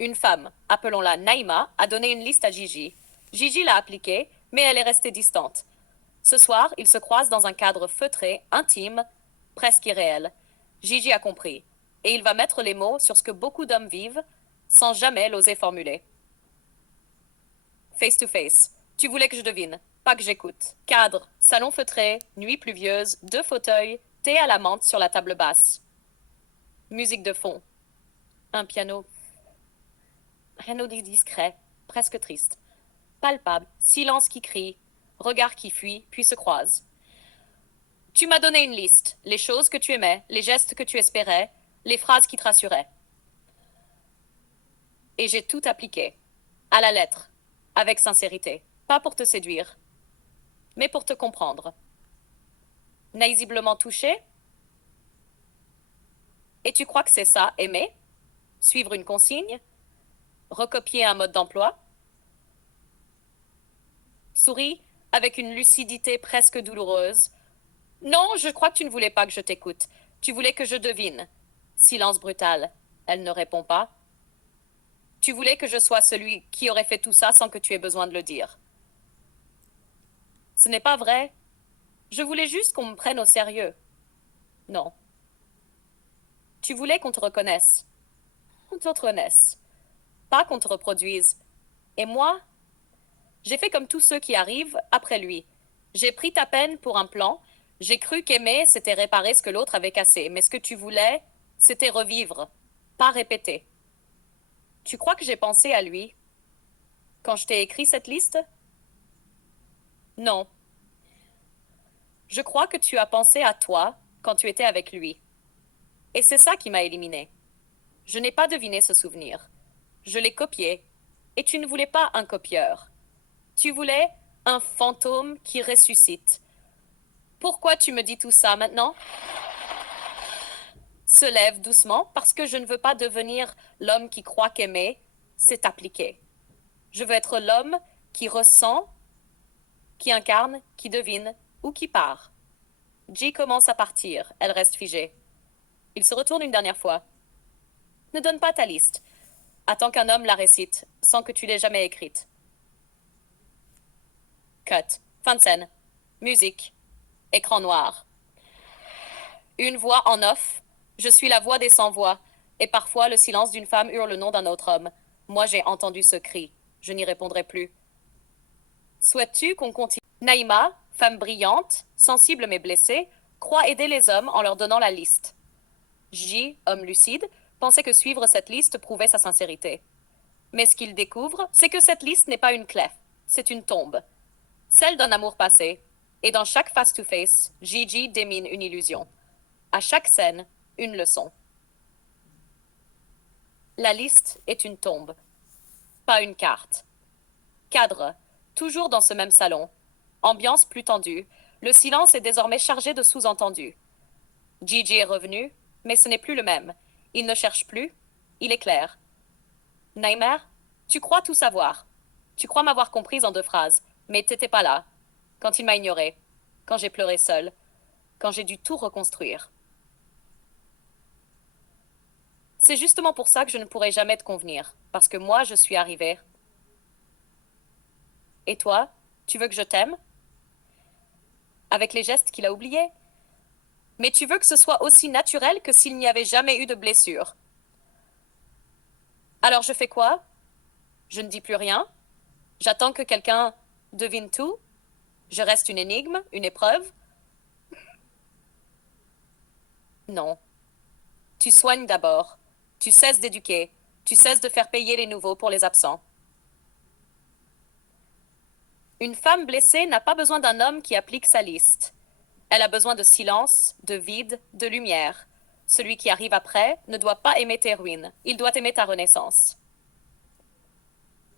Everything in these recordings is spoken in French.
Une femme, appelons-la Naïma, a donné une liste à Gigi. Gigi l'a appliquée, mais elle est restée distante. Ce soir, ils se croisent dans un cadre feutré, intime, presque irréel. Gigi a compris, et il va mettre les mots sur ce que beaucoup d'hommes vivent, sans jamais l'oser formuler. Face to face. Tu voulais que je devine, pas que j'écoute. Cadre, salon feutré, nuit pluvieuse, deux fauteuils, thé à la menthe sur la table basse. Musique de fond. Un piano. Piano discret, presque triste. Palpable, silence qui crie, regard qui fuit, puis se croise. Tu m'as donné une liste, les choses que tu aimais, les gestes que tu espérais, les phrases qui te rassuraient. Et j'ai tout appliqué, à la lettre, avec sincérité, pas pour te séduire, mais pour te comprendre. Naïsiblement touché? Et tu crois que c'est ça, aimer? Suivre une consigne? Recopier un mode d'emploi? Souris avec une lucidité presque douloureuse. Non, je crois que tu ne voulais pas que je t'écoute. Tu voulais que je devine. Silence brutal. Elle ne répond pas. Tu voulais que je sois celui qui aurait fait tout ça sans que tu aies besoin de le dire. Ce n'est pas vrai. Je voulais juste qu'on me prenne au sérieux. Non. Tu voulais qu'on te reconnaisse. Qu'on te reconnaisse. Pas qu'on te reproduise. Et moi, j'ai fait comme tous ceux qui arrivent après lui. J'ai pris ta peine pour un plan. J'ai cru qu'aimer, c'était réparer ce que l'autre avait cassé. Mais ce que tu voulais, c'était revivre, pas répéter. Tu crois que j'ai pensé à lui quand je t'ai écrit cette liste? Non. Je crois que tu as pensé à toi quand tu étais avec lui. Et c'est ça qui m'a éliminé. Je n'ai pas deviné ce souvenir. Je l'ai copié. Et tu ne voulais pas un copieur. Tu voulais un fantôme qui ressuscite. Pourquoi tu me dis tout ça maintenant? Se lève doucement parce que je ne veux pas devenir l'homme qui croit qu'aimer, c'est appliquer. Je veux être l'homme qui ressent, qui incarne, qui devine ou qui part. G commence à partir, elle reste figée. Il se retourne une dernière fois. Ne donne pas ta liste. Attends qu'un homme la récite, sans que tu l'aies jamais écrite. Cut. Fin de scène. Musique. Écran noir. Une voix en off. Je suis la voix des sans-voix. Et parfois, le silence d'une femme hurle le nom d'un autre homme. Moi, j'ai entendu ce cri. Je n'y répondrai plus. Souhaites-tu qu'on continue? Naïma, femme brillante, sensible mais blessée, croit aider les hommes en leur donnant la liste. J, homme lucide, pensait que suivre cette liste prouvait sa sincérité. Mais ce qu'il découvre, c'est que cette liste n'est pas une clef, c'est une tombe. Celle d'un amour passé. Et dans chaque face-to-face, Gigi démine une illusion. À chaque scène, une leçon. La liste est une tombe, pas une carte. Cadre, toujours dans ce même salon. Ambiance plus tendue. Le silence est désormais chargé de sous-entendus. Gigi est revenu, mais ce n'est plus le même. Il ne cherche plus, il est clair. Naimer, tu crois tout savoir. Tu crois m'avoir comprise en deux phrases, mais t'étais pas là. Quand il m'a ignoré, quand j'ai pleuré seule, quand j'ai dû tout reconstruire. C'est justement pour ça que je ne pourrai jamais te convenir, parce que moi je suis arrivée. Et toi, tu veux que je t'aime? Avec les gestes qu'il a oubliés? Mais tu veux que ce soit aussi naturel que s'il n'y avait jamais eu de blessure. Alors je fais quoi? Je ne dis plus rien? J'attends que quelqu'un devine tout? Je reste une énigme, une épreuve? Non. Tu soignes d'abord. Tu cesses d'éduquer. Tu cesses de faire payer les nouveaux pour les absents. Une femme blessée n'a pas besoin d'un homme qui applique sa liste. Elle a besoin de silence, de vide, de lumière. Celui qui arrive après ne doit pas aimer tes ruines, il doit aimer ta renaissance.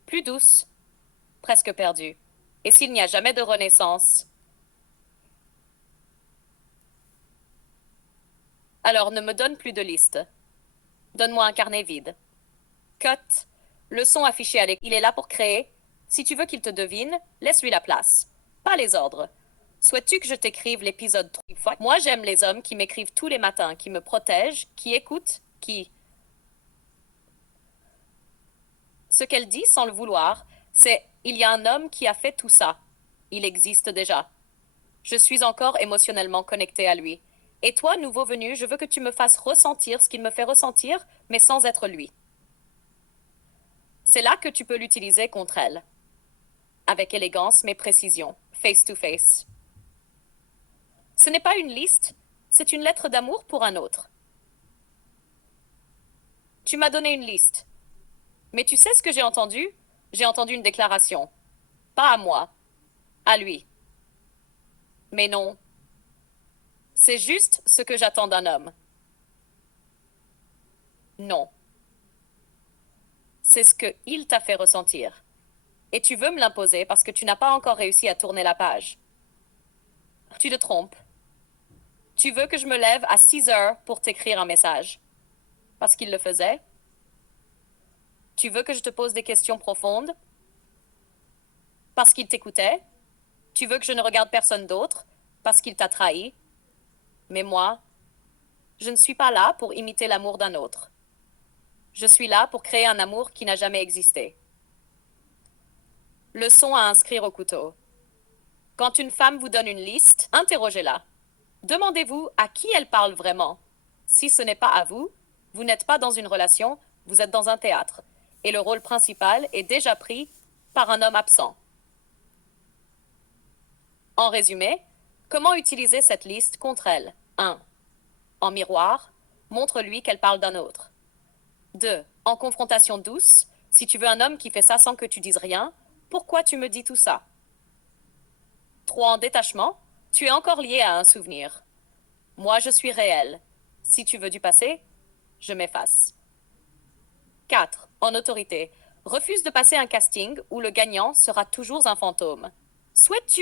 Plus douce, presque perdue. Et s'il n'y a jamais de renaissance, alors ne me donne plus de liste. Donne-moi un carnet vide. Cut. Le son affiché à l'écran. Il est là pour créer. Si tu veux qu'il te devine, laisse-lui la place. Pas les ordres. Souhaites-tu que je t'écrive l'épisode 3 fois? Moi, j'aime les hommes qui m'écrivent tous les matins, qui me protègent, qui écoutent, qui... Ce qu'elle dit sans le vouloir, c'est il y a un homme qui a fait tout ça. Il existe déjà. Je suis encore émotionnellement connectée à lui. Et toi, nouveau venu, je veux que tu me fasses ressentir ce qu'il me fait ressentir, mais sans être lui. C'est là que tu peux l'utiliser contre elle. Avec élégance mais précision, face to face. Ce n'est pas une liste, c'est une lettre d'amour pour un autre. Tu m'as donné une liste. Mais tu sais ce que j'ai entendu? J'ai entendu une déclaration. Pas à moi, à lui. Mais non, c'est juste ce que j'attends d'un homme. Non, c'est ce que il t'a fait ressentir. Et tu veux me l'imposer parce que tu n'as pas encore réussi à tourner la page. Tu te trompes. Tu veux que je me lève à 6 heures pour t'écrire un message. Parce qu'il le faisait. Tu veux que je te pose des questions profondes. Parce qu'il t'écoutait. Tu veux que je ne regarde personne d'autre. Parce qu'il t'a trahi. Mais moi, je ne suis pas là pour imiter l'amour d'un autre. Je suis là pour créer un amour qui n'a jamais existé. Leçon à inscrire au couteau. Quand une femme vous donne une liste, interrogez-la. Demandez-vous à qui elle parle vraiment. Si ce n'est pas à vous, vous n'êtes pas dans une relation, vous êtes dans un théâtre. Et le rôle principal est déjà pris par un homme absent. En résumé, comment utiliser cette liste contre elle? 1. En miroir, montre-lui qu'elle parle d'un autre. 2. En confrontation douce, si tu veux un homme qui fait ça sans que tu dises rien, pourquoi tu me dis tout ça? 3. En détachement, tu es encore lié à un souvenir. Moi, je suis réel. Si tu veux du passé, je m'efface. 4. En autorité, refuse de passer un casting où le gagnant sera toujours un fantôme. Souhaites-tu